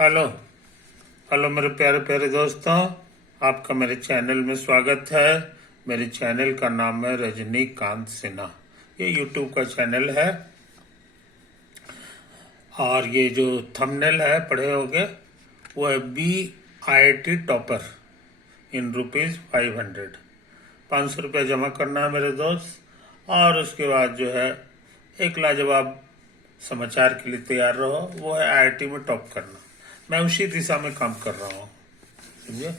Hello hello मेरे प्यारे प्यारे दोस्तों, आपका मेरे चैनल में स्वागत है। मेरे चैनल का नाम है रजनीकांत सिन्हा। ये यूट्यूब का चैनल है और ये जो थंबनेल है पढ़े होगे वो है BIT टॉपर इन ₹500। 500 रुपया जमा करना है मेरे दोस्त, और उसके बाद जो है एक लाजवाब समाचार के लिए तैयार रहो, वो है IIT में टॉप करना। मैं उसी दिशा में काम कर रहा हूँ, समझे।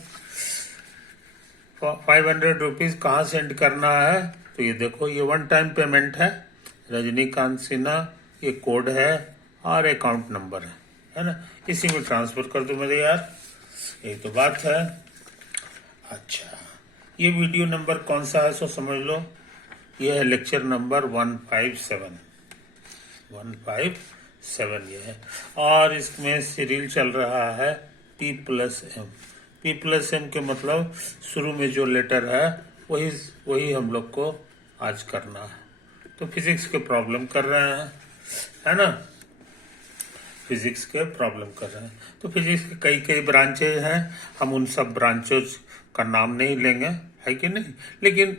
₹500 कहाँ सेंड करना है तो ये देखो, ये वन टाइम पेमेंट है। रजनीकांत सिन्हा ये कोड है और अकाउंट नंबर है ना। इसी में ट्रांसफर कर दो मेरे यार, यही तो बात है। अच्छा, ये वीडियो नंबर कौन सा है सो समझ लो। ये है लेक्चर नंबर 157 ये है, और इसमें सीरियल चल रहा है P+M। P+M के मतलब शुरू में जो लेटर है वही हम लोग को आज करना है। तो फिजिक्स के प्रॉब्लम कर रहे हैं, है ना। फिजिक्स के प्रॉब्लम कर रहे हैं, तो फिजिक्स के कई कई ब्रांचेज हैं। हम उन सब ब्रांचेज का नाम नहीं लेंगे, है कि नहीं, लेकिन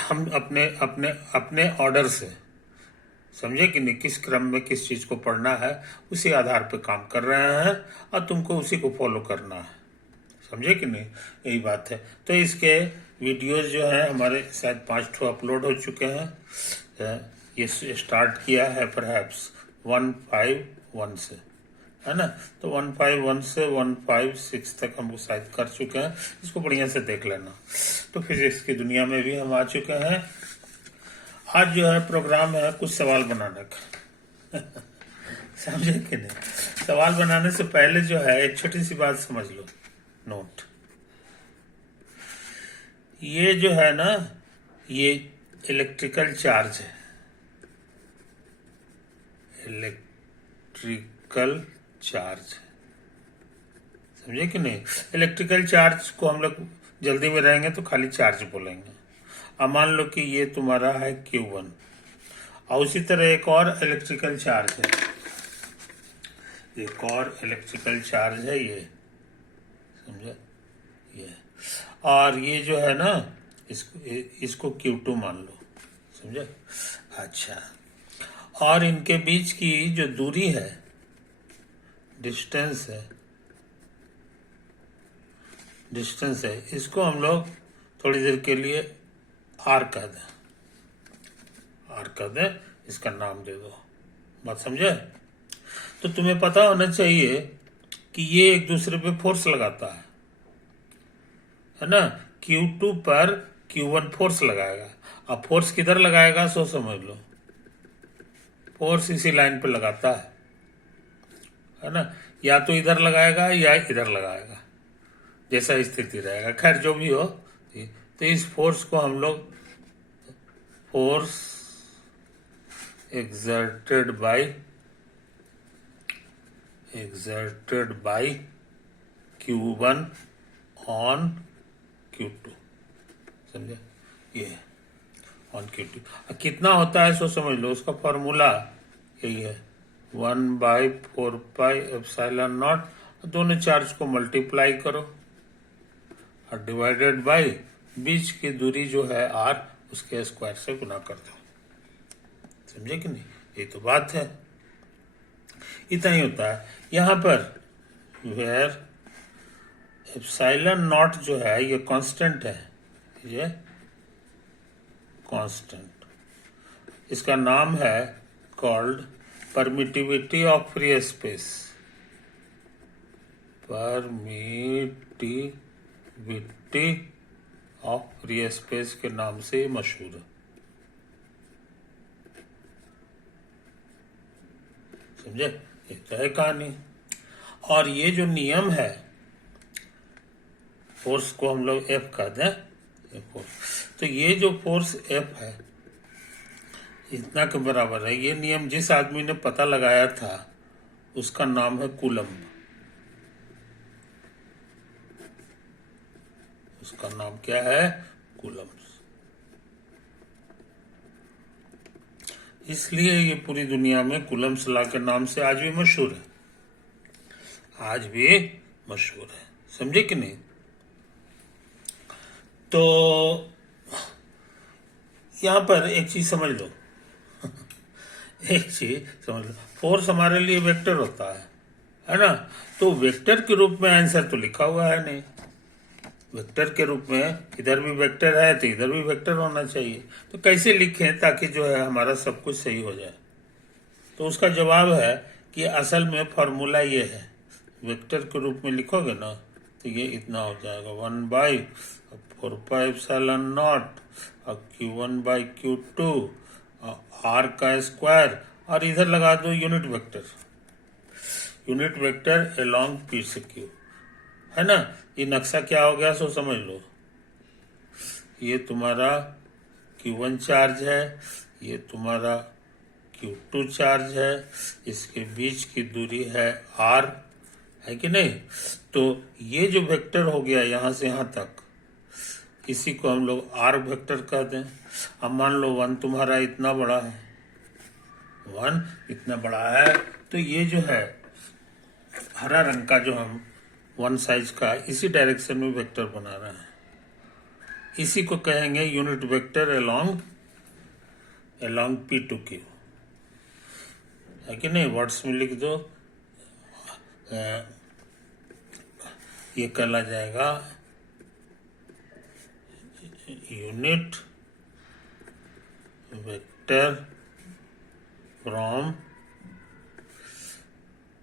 हम अपने अपने अपने ऑर्डर से, समझे कि नहीं, किस क्रम में किस चीज को पढ़ना है उसी आधार पे काम कर रहे हैं और तुमको उसी को फॉलो करना है, समझे कि नहीं, यही बात है। तो इसके वीडियोस जो है हमारे शायद 5 अपलोड हो चुके हैं। ये स्टार्ट किया है परहैप्स 151 से, है ना। तो 151 से 156 तक हम शायद कर चुके हैं। इसको बढ़िया से देख लेना। तो फिजिक्स की दुनिया में भी हम आ चुके हैं। आज जो है प्रोग्राम है कुछ सवाल बनाने का समझे कि नहीं। सवाल बनाने से पहले जो है एक छोटी सी बात समझ लो, नोट। ये जो है ना, ये इलेक्ट्रिकल चार्ज है, इलेक्ट्रिकल चार्ज, समझे कि नहीं। इलेक्ट्रिकल चार्ज को हम लोग जल्दी में रहेंगे तो खाली चार्ज बोलेंगे। अब मान लो कि ये तुम्हारा है Q1, और उसी तरह एक और इलेक्ट्रिकल चार्ज है, एक और इलेक्ट्रिकल चार्ज है ये, समझे ये। और ये जो है ना, इसको Q2 मान लो, समझे। अच्छा, और इनके बीच की जो दूरी है, डिस्टेंस है, इसको हम लोग थोड़ी देर के लिए R कह दें, इसका नाम दे दो, बात समझे। तो तुम्हें पता होना चाहिए कि ये एक दूसरे पे फोर्स लगाता है ना। Q2 पर Q1 फोर्स लगाएगा। अब फोर्स किधर लगाएगा सो समझ लो, फोर्स इसी लाइन पे लगाता है ना। या तो इधर लगाएगा या इधर लगाएगा, जैसा स्थिति रहेगा, खैर जो भी हो। तो इस फोर्स को हम लोग force exerted by Q1 on Q2, समझे, ये ऑन Q2 कितना होता है सो समझ लो। उसका फॉर्मूला यही है, 1/4πε0। दोनों चार्ज को मल्टीप्लाई करो और डिवाइडेड बाय बीच की दूरी जो है R, उसके स्क्वायर से गुना कर दो, समझे कि नहीं, ये तो बात है। इतना ही होता है यहां पर। वेयर एप्सिलॉन नॉट जो है ये कांस्टेंट है, ये कांस्टेंट, इसका नाम है called permittivity of free space. Permittivity of free space के नाम से मशहूर है, समझे। एक तो है कहानी। और ये जो नियम है, फोर्स को हम लोग F कहते हैं, तो ये जो फोर्स F है इतना के बराबर है। ये नियम जिस आदमी ने पता लगाया था उसका नाम है कूलम्ब, उसका नाम क्या है, कूलम्ब। इसलिए ये पूरी दुनिया में कूलम्ब्स लॉ के नाम से आज भी मशहूर है। आज भी मशहूर है। समझे कि नहीं? तो यहाँ पर एक चीज समझ लो, एक चीज समझ लो, फोर्स हमारे लिए वेक्टर होता है ना? तो वेक्टर के रूप में आंसर तो लिखा हुआ है नहीं। वेक्टर के रूप में इधर भी वेक्टर है तो इधर भी वेक्टर होना चाहिए। तो कैसे लिखें ताकि जो है हमारा सब कुछ सही हो जाए? तो उसका जवाब है कि असल में फॉर्मूला ये है, वेक्टर के रूप में लिखोगे ना तो ये इतना हो जाएगा 1/4πε0 और Q1/Q2 R का स्क्वायर, और इधर लगा दो यूनिट वेक्टर अलोंग P से Q, है ना? ये नक्शा क्या हो गया सो समझ लो। ये तुम्हारा Q1 चार्ज है, ये तुम्हारा Q2 चार्ज है, इसके बीच की दूरी है R, है कि नहीं? तो ये जो वेक्टर हो गया यहाँ से यहाँ तक, इसी को हम लोग R वेक्टर कहते हैं। अब मान लो 1 तुम्हारा इतना बड़ा है, 1 इतना बड़ा है, तो ये जो है हरा रंग का जो हम 1 साइज का इसी डायरेक्शन में वेक्टर बना रहे हैं, इसी को कहेंगे unit vector along P to Q, है कि नहीं? वर्ड्स में लिख दो, ये कहला जाएगा unit vector from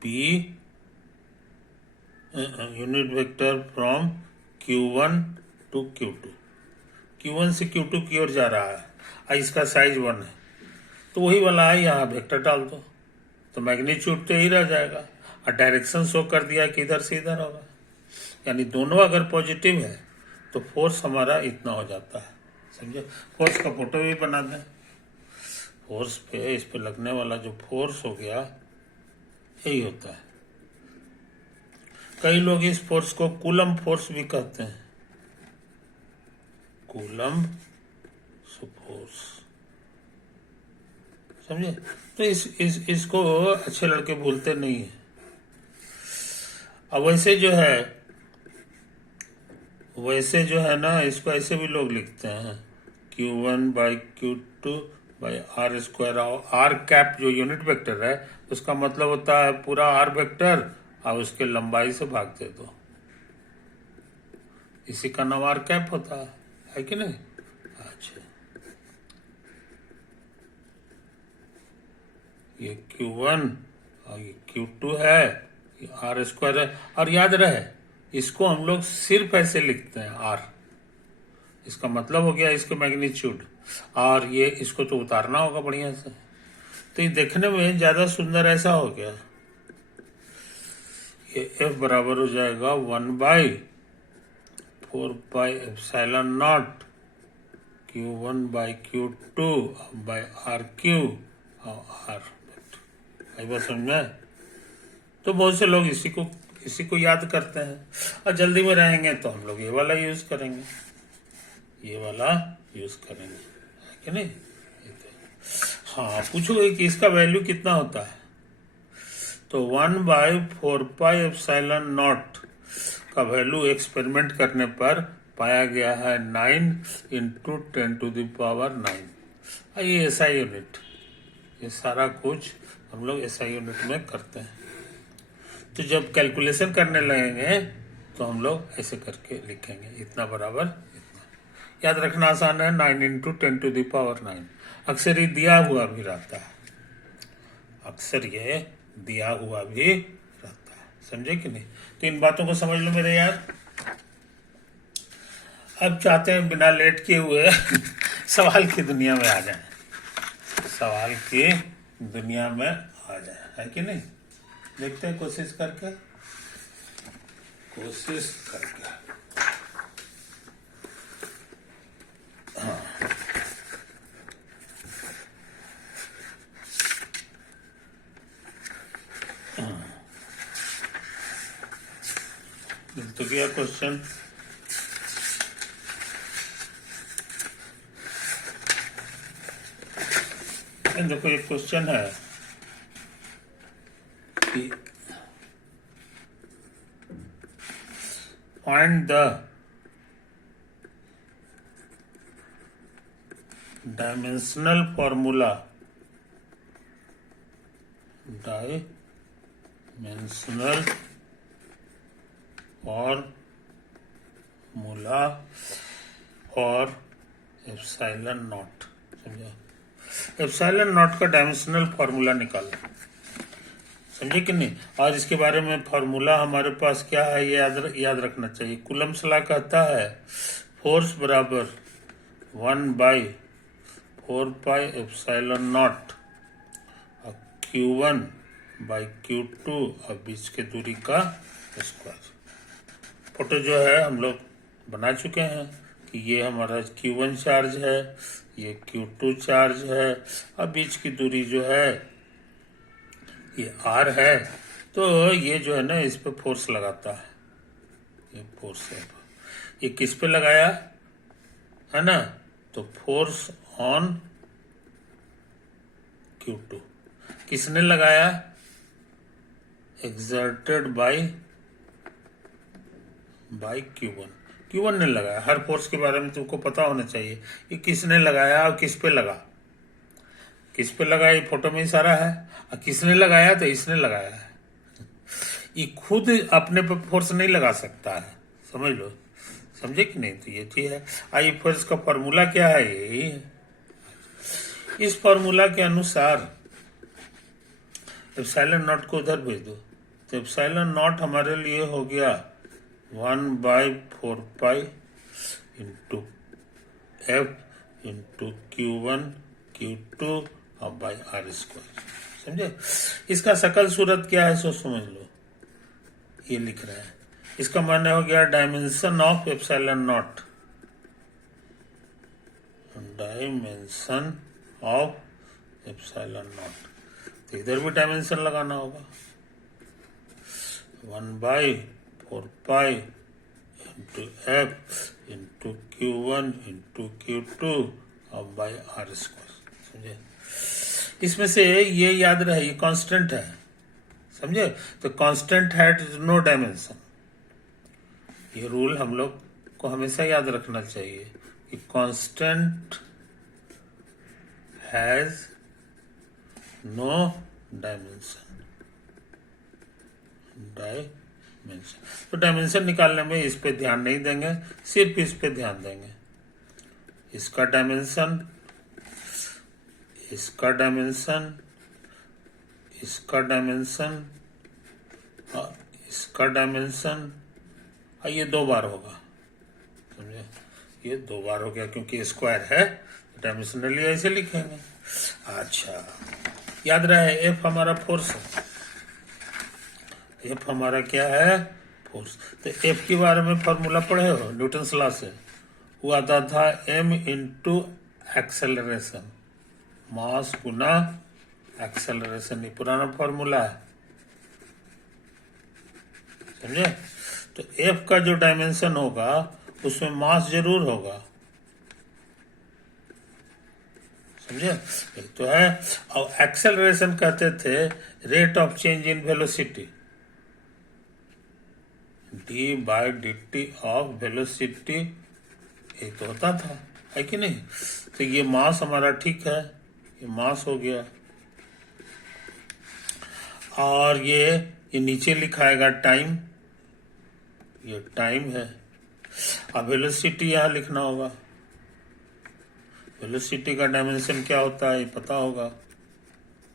P, unit vector from Q1 to Q2, Q1 से Q2 की ओर जा रहा है और इसका साइज 1 है, तो वही वाला है, यहाँ वेक्टर डाल दो तो मैग्नीट्यूड तो यही रह जाएगा, और डायरेक्शन शो कर दिया कि इधर से इधर होगा। यानी दोनों अगर पॉजिटिव है तो फोर्स हमारा इतना हो जाता है। समझे? फोर्स का फोटो भी बना दें। फोर्स पे, इस पे लगने वाला जो फोर्स हो गया यही होता है। कई लोग इस फोर्स को कूलम फोर्स भी कहते हैं, कूलम फोर्स। समझे? तो इसको अच्छे लड़के भूलते नहीं है। अब वैसे जो है ना, इसको ऐसे भी लोग लिखते हैं Q1/Q2/R²। R कैप जो यूनिट वेक्टर है उसका मतलब होता है पूरा R वेक्टर और उसके लंबाई से भाग दे दो, इसी का नाम R कैप होता है कि नहीं? अच्छा, ये Q1 और ये Q2 है, ये R² है। और याद रहे, इसको हम लोग सिर्फ ऐसे लिखते हैं R, इसका मतलब हो गया इसके मैग्नीट्यूड, और ये इसको तो उतारना होगा बढ़िया से, तो ये देखने में ज्यादा सुंदर ऐसा हो गया। ये F बराबर हो जाएगा 1/4πε0 Q1/Q2/RQ और R। आई बात समझ में? तो बहुत से लोग इसी को याद करते हैं, और जल्दी में रहेंगे तो हम लोग ये वाला यूज करेंगे, है कि नहीं? हाँ, पूछोगे कि इसका वैल्यू कितना होता है, तो 1/4πε0 का वैल्यू एक्सपेरिमेंट करने पर पाया गया है 9 × 10⁹ ये SI यूनिट, ये सारा कुछ हम लोग SI यूनिट में करते हैं। तो जब कैलकुलेशन करने लगेंगे तो हम लोग ऐसे करके लिखेंगे, इतना बराबर इतना। याद रखना आसान है, 9 × 10⁹ अक्सर ये दिया हुआ भी रहता है, समझे कि नहीं? तो इन बातों को समझ लो मेरे यार। अब चाहते हैं बिना लेट किए हुए सवाल की दुनिया में आ जाए, है कि नहीं? देखते हैं कोशिश करके। हाँ, तो क्या क्वेश्चन? देखो एक क्वेश्चन है कि find the dimensional formula for epsilon not. समझा? एप्सिलॉन नॉट का डायमेंशनल फॉर्मूला निकालो, समझे कि नहीं। और इसके बारे में फॉर्मूला हमारे पास क्या है ये याद रखना चाहिए। कूलम्स लॉ कहता है फोर्स बराबर 1/4 epsilon not Q1 by Q2 और बीच के दूरी का स्क्वायर। फोटो जो है हम लोग बना चुके हैं कि ये हमारा Q1 चार्ज है, ये Q2 चार्ज है और बीच की दूरी जो है ये R है। तो ये जो है ना इस पे फोर्स लगाता है, ये फोर्स है। ये किस पे लगाया है ना, तो फोर्स ऑन Q2 किसने लगाया, एक्सर्टेड बाय Q1 ने लगाया। हर फोर्स के बारे में तुमको पता होना चाहिए कि किसने लगाया और किस पे लगा। किस पे लगाया ये फोटो में ही सारा है, और किसने लगाया तो इसने लगाया है। ये खुद अपने पे फोर्स नहीं लगा सकता है, समझ लो, समझे कि नहीं। तो ये चीज है। आइए फोर्स का फॉर्मूला क्या है, यही है। इस फॉर्मूला के अनुसार एप्सिलॉन नॉट को उधर भेज दो, तो एप्सिलॉन नॉट हमारे लिए हो गया 1/4 into F into Q1 Q2 और बाई R स्क्वायर। समझे? इसका सकल सूरत क्या है सो समझ लो, ये लिख रहा है। इसका माने हो गया dimension of epsilon not, dimension of epsilon not. तो इधर भी डायमेंशन लगाना होगा, 1/4 into F into Q1 into Q2 और बाई R स्क्वायर। समझे? इसमें से ये याद रहे ये कांस्टेंट है, समझे। तो कांस्टेंट हैड नो डायमेंशन। ये रूल हम लोग को हमेशा याद रखना चाहिए कि कांस्टेंट हैज नो डायमेंशन। तो डायमेंशन निकालने में इस पे ध्यान नहीं देंगे, सिर्फ इस पे ध्यान देंगे। इसका डायमेंशन, इसका डायमेंशन, इसका डायमेंशन और इसका डायमेंशन, और ये 2 बार होगा। समझे? ये 2 बार हो गया क्योंकि स्क्वायर है, डायमेंशनली ऐसे लिखेंगे। अच्छा, याद रहे F हमारा फोर्स है, F हमारा क्या है, फोर्स। तो F के बारे में फॉर्मूला पढ़े हो न्यूटन्स लॉ से, वो आता था M इंटू एक्सेलरेशन, मास गुना एक्सेलरेशन। ये पुराना फॉर्मूला है, समझे। तो F का जो डायमेंशन होगा उसमें मास जरूर होगा, समझे। तो है। और एक्सेलरेशन कहते थे rate of change in velocity, d/dt of velocity, ये तो होता था, है कि नहीं। तो ये मास हमारा ठीक है, ये मास हो गया। और ये नीचे लिखाएगा टाइम, ये टाइम है। अब वेलोसिटी यहां लिखना होगा। वेलोसिटी का डायमेंशन क्या होता है ये पता होगा।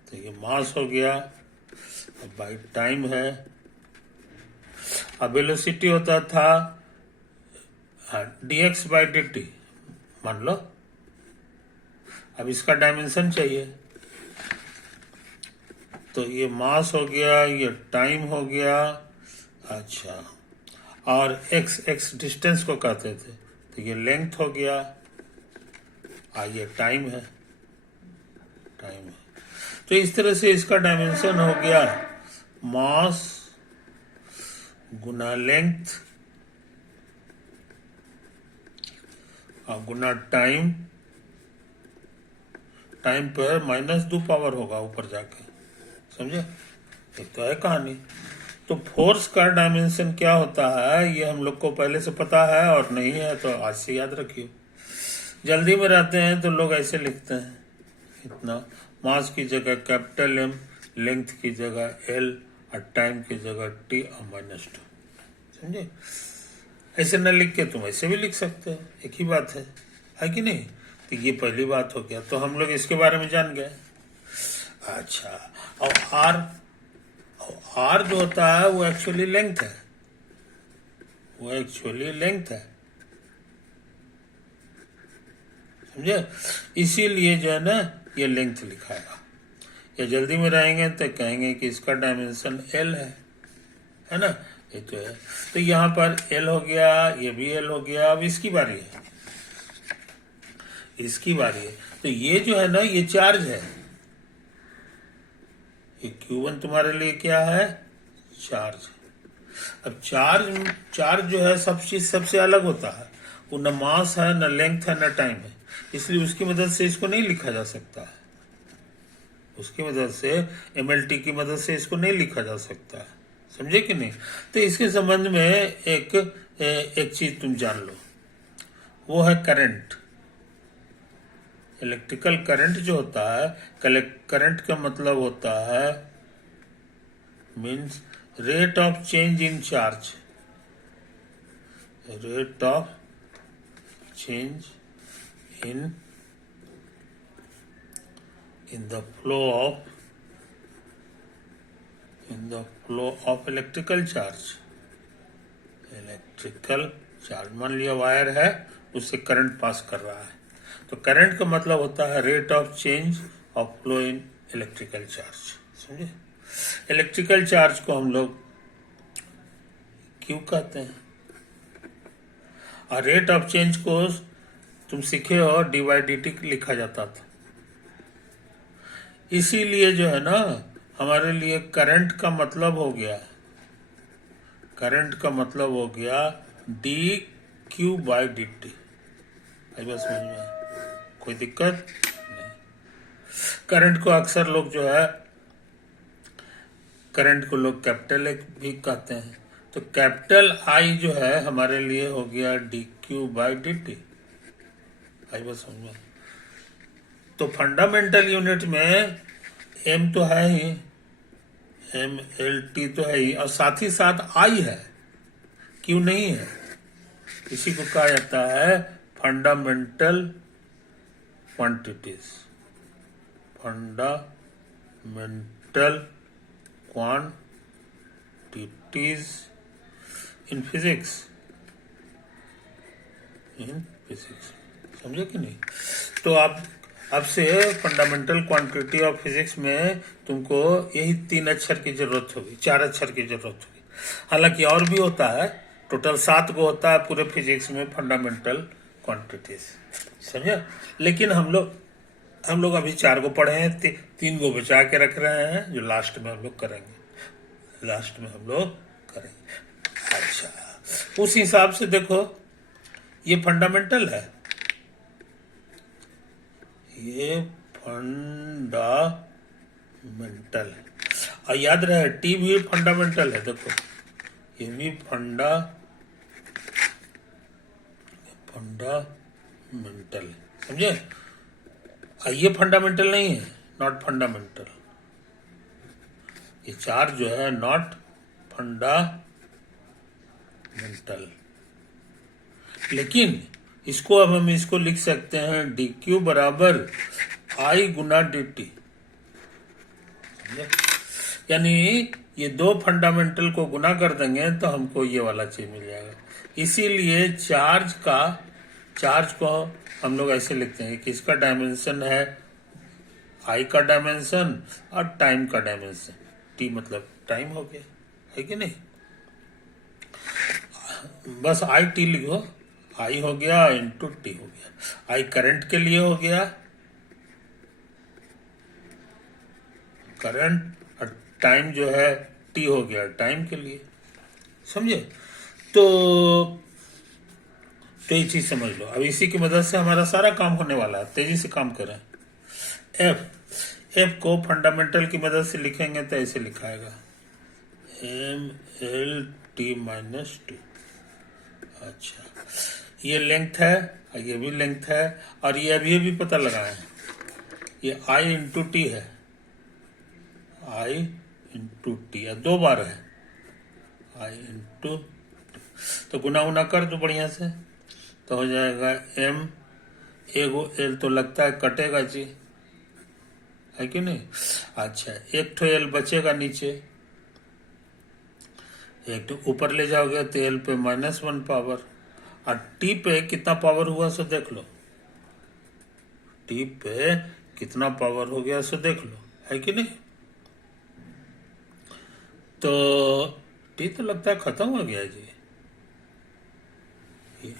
तो ये मास हो गया, अब बाई टाइम है। अब वेलोसिटी होता था dx/dt, मान लो। अब इसका डायमेंशन चाहिए, तो ये मास हो गया, ये टाइम हो गया। अच्छा, और x डिस्टेंस को कहते थे, तो ये लेंथ हो गया, ये टाइम है, टाइम है। तो इस तरह से इसका डायमेंशन हो गया मास गुना लेंथ और गुना टाइम। टाइम पर -2 पावर होगा ऊपर जाके, समझे। एक तो है कहानी। तो फोर्स का डायमेंशन क्या होता है ये हम लोग को पहले से पता है, और नहीं है तो आज से याद रखिए। जल्दी में रहते हैं तो लोग ऐसे लिखते हैं, इतना मास की जगह कैपिटल एम, लेंथ की जगह एल, और टाइम की जगह टी और -2। समझे? ऐसे न लिख के तुम ऐसे भी लिख सकते हो, एक ही बात है कि नहीं? तो ये पहली बात हो गया, तो हम लोग इसके बारे में जान गए। अच्छा, और आर जो होता है वो एक्चुअली लेंथ है, वो एक्चुअली लेंथ है, समझे? इसीलिए जो है ना ये लेंथ लिखाएगा। या जल्दी में रहेंगे तो कहेंगे कि इसका डायमेंशन एल है ना? ये तो है, तो यहाँ पर एल हो गया, ये भी एल हो गया। अब इसकी बारी है, इसकी बारी है। तो ये जो है ना ये चार्ज है, ये Q1 तुम्हारे लिए क्या है? चार्ज। अब चार्ज जो है सब चीज सबसे अलग होता है, वो न मास है, न लेंथ है, न टाइम है, इसलिए उसकी मदद से इसको नहीं लिखा जा सकता है। उसकी मदद से MLT की मदद से इसको नहीं लिखा जा सकता है, समझे कि नहीं? तो इसके संबंध में एक चीज तुम जान लो, वो है करंट। इलेक्ट्रिकल करंट जो होता है, करंट का मतलब होता है means rate of change in charge, rate of change in the flow of electrical charge। मान लिया वायर है, उससे करंट पास कर रहा है, तो करंट का मतलब होता है rate of change of flow in electrical charge. समझे? इलेक्ट्रिकल चार्ज को हम लोग क्यू कहते हैं, और रेट ऑफ चेंज को तुम सीखे हो dy/dt लिखा जाता था। इसीलिए जो है ना हमारे लिए करंट का मतलब हो गया, करंट का मतलब हो गया dq/dt। आई बात समझ में? कोई दिक्कत नहीं। करंट को अक्सर लोग जो है, करंट को लोग कैपिटल एक भी कहते हैं, तो कैपिटल आई जो है हमारे लिए हो गया dq/dt। आई बात समझ में? तो फंडामेंटल यूनिट में एम तो है ही, MLT तो है ही, और साथ ही साथ आई है, क्यों नहीं है? इसी को कहा जाता है fundamental quantities, fundamental quantities in physics, समझे कि नहीं? तो आप अब से फंडामेंटल क्वांटिटी ऑफ फिजिक्स में तुमको यही 3 अक्षर की जरूरत होगी, 4 अक्षर की जरूरत होगी। हालांकि और भी होता है, टोटल 7 को होता है पूरे फिजिक्स में फंडामेंटल क्वांटिटीज, समझे? लेकिन हम लोग अभी 4 को पढ़े हैं, 3 को बचा के रख रहे हैं, जो लास्ट में हम लोग करेंगे, लास्ट में हम लोग करेंगे। अच्छा, उस हिसाब से देखो ये फंडामेंटल है, ये फंडामेंटल है, और याद रहे टी भी फंडामेंटल है। देखो ये भी फंडामेंटल है, समझे? ये फंडामेंटल नहीं है, नॉट फंडामेंटल। ये चार्ज जो है नॉट फंडामेंटल, लेकिन इसको अब हम इसको लिख सकते हैं dq बराबर I गुना dt, यानी ये 2 फंडामेंटल को गुना कर देंगे तो हमको ये वाला चीज मिल जाएगा। इसीलिए चार्ज को हम लोग ऐसे लिखते हैं कि इसका डायमेंशन है I का डायमेंशन और टाइम का डायमेंशन, t मतलब टाइम हो गया, है कि नहीं? बस IT लिखो, I हो गया इंटू टी हो गया। I करंट के लिए हो गया, करंट, और टाइम जो है T हो गया टाइम के लिए, समझे? तो ये चीज समझ लो। अब इसी की मदद से हमारा सारा काम होने वाला है, तेजी से काम करें। एफ को फंडामेंटल की मदद से लिखेंगे तो ऐसे लिखाएगा M L T minus two. अच्छा, ये लेंथ है और ये भी लेंथ है, और ये अभी भी पता लगाए हैं, ये आई इंटू टी है, आई इंटू टी, या 2 बार है, आई इंटू, तो गुना गुना कर दो बढ़िया से, तो हो जाएगा एम, एगो एल तो लगता है कटेगा जी, है कि नहीं। अच्छा, एक तो एल बचेगा नीचे, एक तो ऊपर ले जाओगे तो एल पे -1 पावर, और टी पे कितना पावर हुआ सो देख लो, टी पे कितना पावर हो गया सो देख लो, है कि नहीं। तो टी तो लगता है खत्म हो गया जी,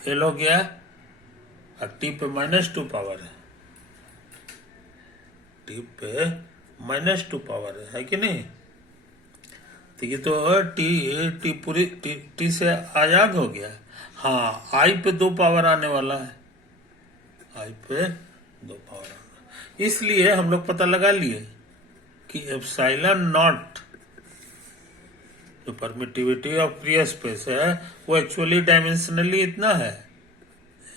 एल हो गया और टी पे -2 पावर है, टी पे -2 पावर है कि नहीं। तो ये तो टी पूरी टी से आजाद हो गया। हाँ, आई पे 2 पावर आने वाला है, आई पे 2 पावर आने, इसलिए हम लोग पता लगा लिए कि एप्सिलॉन नॉट जो परमिटिविटी ऑफ फ्री स्पेस है वो एक्चुअली डायमेंशनली इतना है,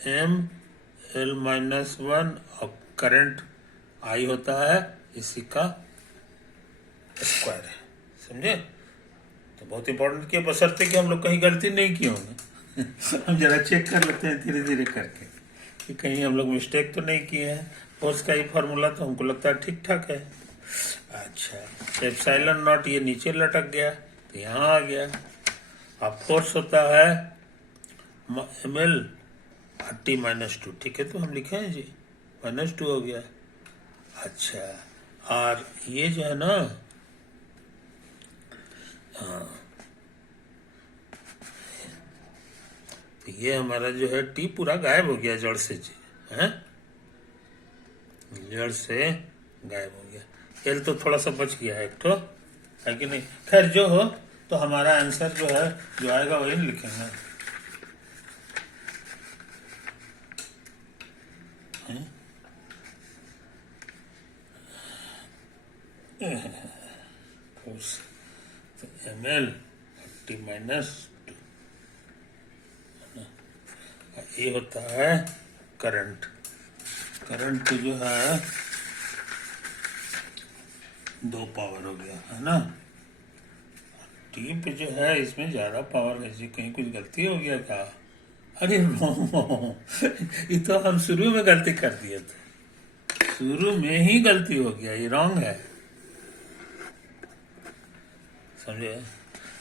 एम एल -1, और करंट आई होता है इसी का स्क्वायर है, समझे। तो बहुत इंपॉर्टेंट किया, बशर्ते कि हम लोग कहीं गलती नहीं किए होंगे हम जरा चेक कर लेते हैं धीरे धीरे करके कि कहीं हम लोग मिस्टेक तो नहीं किए हैं। फोर्स का ही फार्मूला तो हमको लगता है ठीक ठाक है। अच्छा, एप्सिलॉन नॉट ये नीचे लटक गया तो यहाँ आ गया। अब फोर्स होता है एम एल टी -2, ठीक है, तो हम लिखे हैं जी -2 हो गया। अच्छा, और ये जो है ना, हाँ, तो ये हमारा जो है टी पूरा गायब हो गया जड़ से जी, है, जड़ से गायब हो गया। एल तो थोड़ा सा बच गया है एक तो, है कि नहीं। खैर जो हो, तो हमारा आंसर जो है जो आएगा वही लिखेंगे। तो एम एल टी -2, ये होता है करंट। करंट जो है 2 पावर हो गया, है ना। टी पे जो है इसमें ज्यादा पावर है जी, कहीं कुछ गलती हो गया क्या। अरे नो, ये तो हम शुरू में गलती कर दिए थे, शुरू में ही गलती हो गया, ये रॉन्ग है, समझे।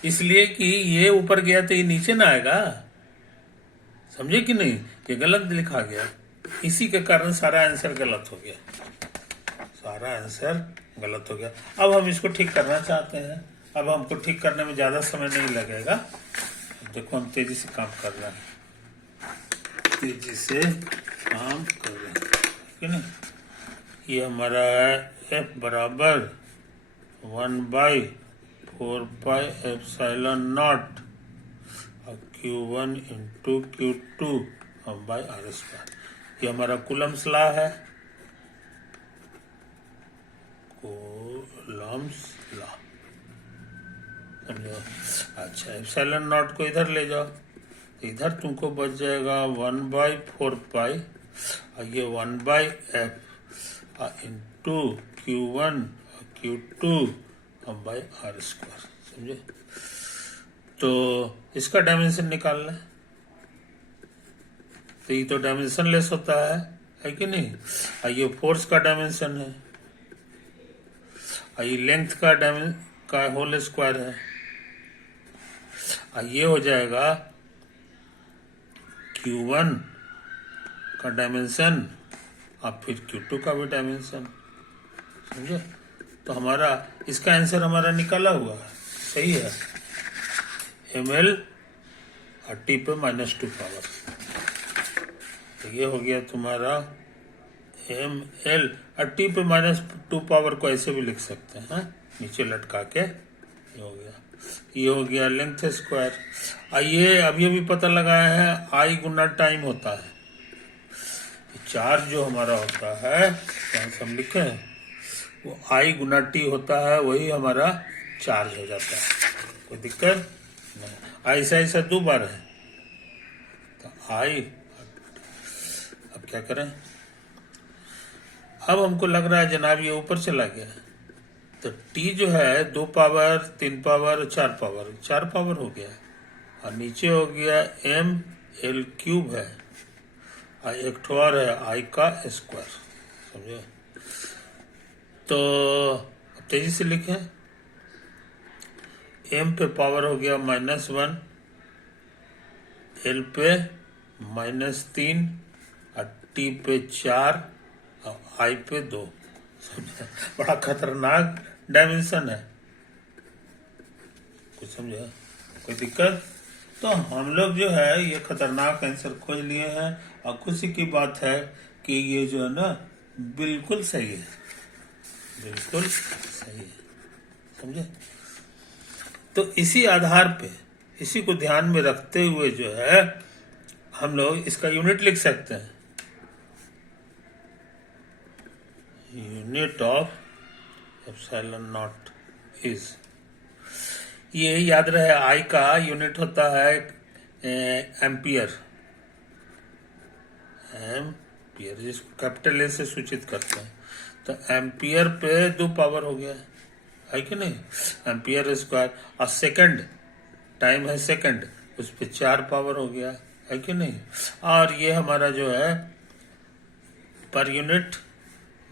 इसलिए कि ये ऊपर गया तो ये नीचे ना आएगा, समझे कि नहीं, ये गलत लिखा गया, इसी के कारण सारा आंसर गलत हो गया, सारा आंसर गलत हो गया। अब हम इसको ठीक करना चाहते हैं, अब हमको ठीक करने में ज्यादा समय नहीं लगेगा। देखो हम तेजी से काम कर रहे हैं, तेजी से काम कर रहे हैं, ठीक है ना। ये हमारा है F बराबर 1/4 pi epsilon not Q1 into Q2 by r²। ये हमारा कूलम्स लॉ है, कूलम्स लॉ, समझे। अच्छा, एप्सिलॉन नॉट को इधर ले जाओ, इधर तुमको बच जाएगा 1/4 पाई, और ये 1/f into Q1 Q2 by r², समझे। तो इसका डायमेंशन निकालना है, तो ये तो डायमेंशनलेस होता है कि नहीं। और ये फोर्स का डायमेंशन है, और ये लेंथ का होल स्क्वायर है, और ये हो जाएगा Q1 का डायमेंशन और फिर Q2 का भी डायमेंशन, समझे। तो हमारा इसका आंसर हमारा निकाला हुआ है, सही है, ml और t पे -2 पावर। तो ये हो गया तुम्हारा ml, और t पे -2 पावर को ऐसे भी लिख सकते हैं, नीचे लटका के, ये हो गया लेंथ स्क्वायर। ये अभी अभी पता लगाया है आई गुना टाइम होता है, चार्ज जो हमारा होता है हम लिखे हैं वो आई गुना टी होता है, वही हमारा चार्ज हो जाता है। कोई दिक्कत नहीं। ऐसा ऐसा 2 बार है तो आई। अब क्या करें? अब हमको लग रहा है जनाब ये ऊपर चला गया, तो टी जो है 2 पावर 3 पावर 4 पावर 4 पावर हो गया, और नीचे हो गया एम एल क्यूब है, और एक ठो और है आई का स्क्वायर। समझे? तो अब तेजी से लिखें। एम पे पावर हो गया -1, एल पे -3, और टी पे 4, और आई पे 2। समझे? बड़ा खतरनाक डायमेंशन है। कुछ समझे? कोई दिक्कत? तो हम लोग जो है ये खतरनाक आंसर खोज लिए हैं, और खुशी की बात है कि ये जो है ना बिल्कुल सही है, बिल्कुल सही है। समझे? तो इसी आधार पे, इसी को ध्यान में रखते हुए जो है हम लोग इसका यूनिट लिख सकते हैं। Unit of epsilon not is, ये याद रहे आई का यूनिट होता है एम्पियर, एम्पियर जिसको कैपिटल ए से सूचित करते हैं। तो एम्पियर पे 2 पावर हो गया है कि नहीं, एम्पियर स्क्वायर, और सेकंड टाइम है सेकंड, उस पे 4 पावर हो गया है कि नहीं। और ये हमारा जो है पर यूनिट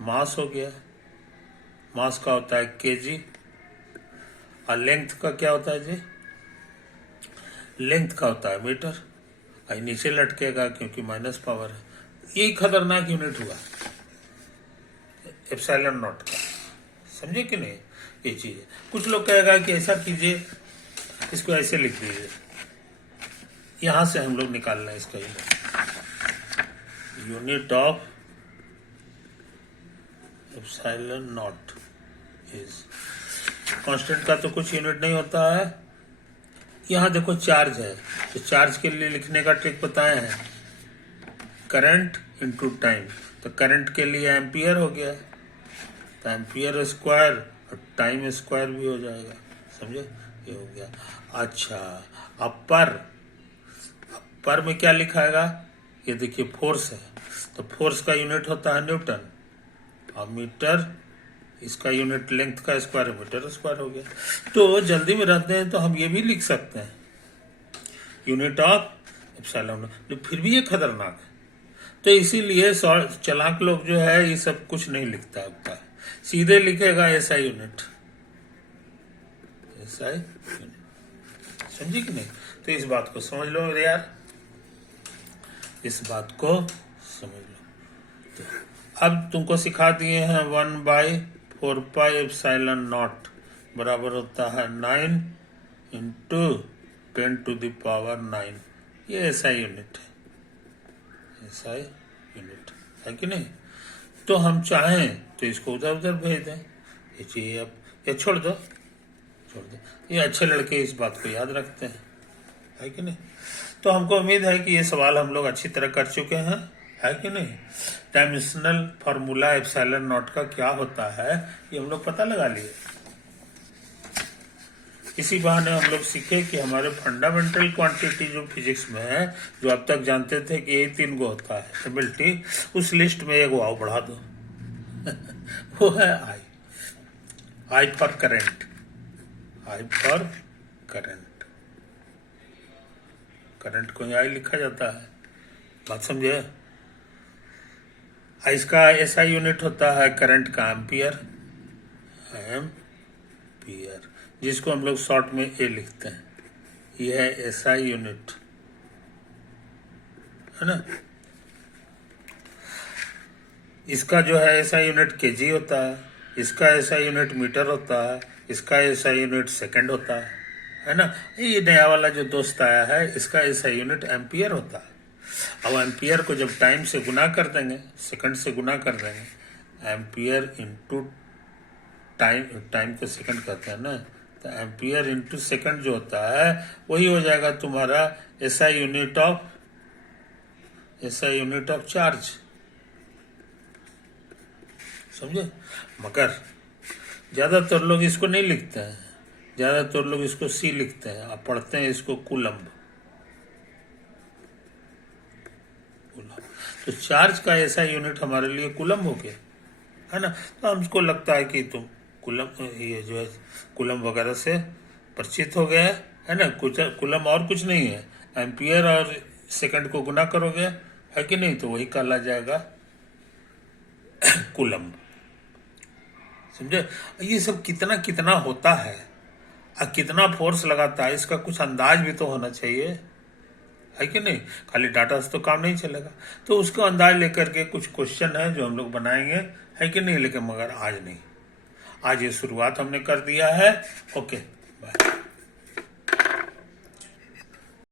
मास हो गया, मास का होता है केजी, और लेंथ का क्या होता है जी, लेंथ का होता है मीटर, और नीचे लटकेगा क्योंकि माइनस पावर है। यही खतरनाक यूनिट हुआ एप्सिलॉन नॉट का। समझे कि नहीं? ये चीज है। कुछ लोग कहेगा कि ऐसा कीजिए, इसको ऐसे लिख दीजिए, यहां से हम लोग निकाल रहे हैं इसका unit of epsilon not is, constant का तो कुछ यूनिट नहीं होता है। यहां देखो चार्ज है, तो चार्ज के लिए लिखने का ट्रिक बताए हैं, करंट इनटू टाइम। तो करंट के लिए एम्पियर हो गया, तो एम्पियर स्क्वायर और टाइम स्क्वायर भी हो जाएगा। समझे? ये हो गया। अच्छा, अब पर में क्या लिखाएगा? ये देखिए फोर्स है, तो फोर्स का यूनिट होता है न्यूटन, और मीटर इसका यूनिट लेंथ का स्क्वायर, मीटर स्क्वायर हो गया। तो जल्दी में रहते हैं तो हम ये भी लिख सकते हैं यूनिट ऑफ एप्सिलॉन, जो फिर भी ये खतरनाक है। तो इसीलिए चालाक लोग जो है ये सब कुछ नहीं लिखता होता है, सीधे लिखेगा एसआई यूनिट, एसआई यूनिट। समझे कि नहीं? तो इस बात को समझ लो मेरे यार, इस बात को समझ लो। तो अब तुमको सिखा दिए हैं 1/4 एप्सिलॉन नॉट बराबर होता है 9 इंटू 10⁹ ये एसआई यूनिट है, एसआई यूनिट है कि नहीं। तो हम चाहें तो इसको उधर उधर भेज दें, ये चीज अब ये छोड़ दो, ये अच्छे लड़के इस बात को याद रखते हैं, है कि नहीं। तो हमको उम्मीद है कि ये सवाल हम लोग अच्छी तरह कर चुके हैं, है कि नहीं। डायमेंशनल फार्मूला एप्सिलॉन नॉट का क्या होता है ये हम लोग पता लगा लिए। इसी बहाने हम लोग सीखे कि हमारे फंडामेंटल क्वांटिटी जो फिजिक्स में है, जो अब तक जानते थे कि यही 3 गो होता है एबिलिटी, उस लिस्ट में एक वाव बढ़ा दो वो है I for current, I for current, current को आई लिखा जाता है, बात समझे। इसका एसआई यूनिट होता है करंट का एम्पियर, एम्पियर, जिसको हम लोग शॉर्ट में ए लिखते हैं, यह है एसआई यूनिट, है ना। इसका जो है एसआई यूनिट केजी होता है, इसका एसआई यूनिट मीटर होता है, इसका एसआई यूनिट सेकंड होता है ना। ये नया वाला जो दोस्त आया है इसका एसआई यूनिट एम्पियर होता है। अब एम्पियर को जब टाइम से गुना कर देंगे, सेकंड से गुना कर देंगे, एम्पियर इंटू टाइम, टाइम को सेकंड कहते हैं ना, तो एम्पियर इंटू सेकंड जो होता है वही हो जाएगा तुम्हारा एसआई यूनिट ऑफ चार्ज। समझे? मगर ज्यादातर लोग इसको नहीं लिखते हैं, ज्यादातर लोग इसको सी लिखते हैं, आप पढ़ते हैं इसको कूलम्ब। तो चार्ज का ऐसा यूनिट हमारे लिए कूलम्ब हो गया, है ना। तो हमको लगता है कि तुम कूलम्ब, ये जो है कूलम्ब वगैरह से परिचित हो गए है ना। कुछ कूलम्ब और कुछ नहीं है, एम्पियर और सेकंड को गुना करोगे, है कि नहीं, तो वही कहला जाएगा कूलम्ब। समझे। ये सब कितना कितना होता है और कितना फोर्स लगाता है, इसका कुछ अंदाज भी तो होना चाहिए, है कि नहीं। खाली डाटा से तो काम नहीं चलेगा। तो उसको अंदाज लेकर के कुछ क्वेश्चन है जो हम लोग बनाएंगे, है कि नहीं, लेकिन मगर आज नहीं। आज ये शुरुआत हमने कर दिया है। Okay bye.